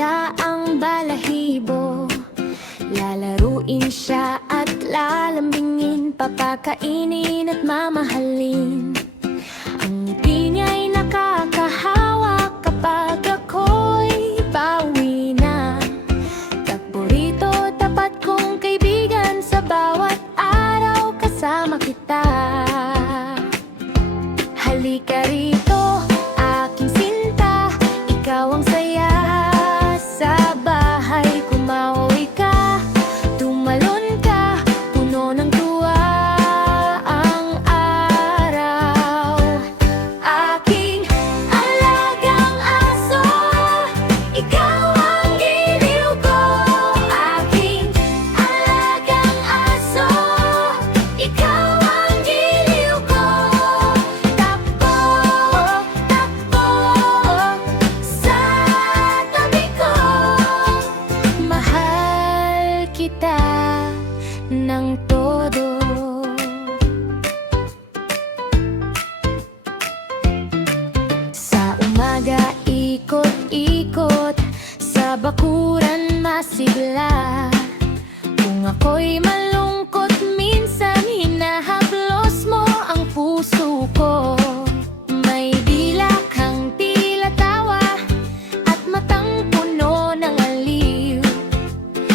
handa ang balahibo. Lalaruin siya at lalambingin, papakainin at mamahalin. Ang ngiti niya'y nakakahawa kapag ako'y pauwi na. Takbo rito, tapat kong kaibigan, sa bawat araw kasama kita. Halika rito, aking sinta, ikaw ang saya sa bahay. Kumauwi ka, tumalon ka, puno ng tuwa ang araw. Aking alagang aso, ikaw ang giliw ko. Aking alagang aso, ikaw ang giliw ko. Takbo, takbo sa tabi ko. Mahal kita ng todo. Sa umaga ikot-ikot, sa bakuran masigla. Kung ako'y malungkot, minsan hinahaplos mo ang puso ko. May dila kang tila tawa at matang puno ng aliw.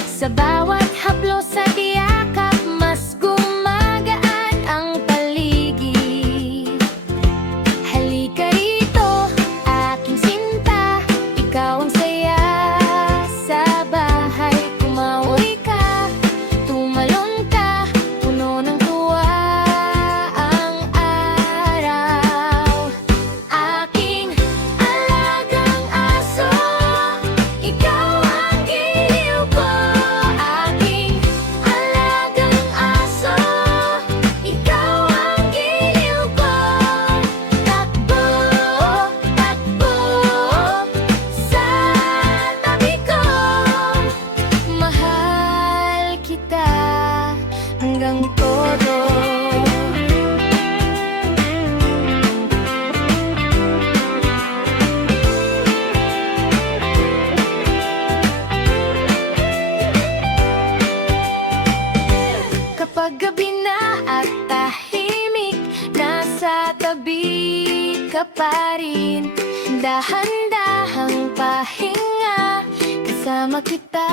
Sa bawat haplos at yakap, mas gumagaan ang paligid. Halika rito, aking sinta, ikaw ang saya sa bahay. Kumauwi ka, tumalon ka, puno ng tuwa ang araw. Aking alagang aso, ikaw ang giliw ko. Aking alagang aso, ikaw ang giliw ko. Takbo, takbo sa tabi ko. Mahal kita hanggang todo. Kapag gabi na at tahimik, nasa tabi ka pa rin. Dahan-dahang pahinga, kasama kita.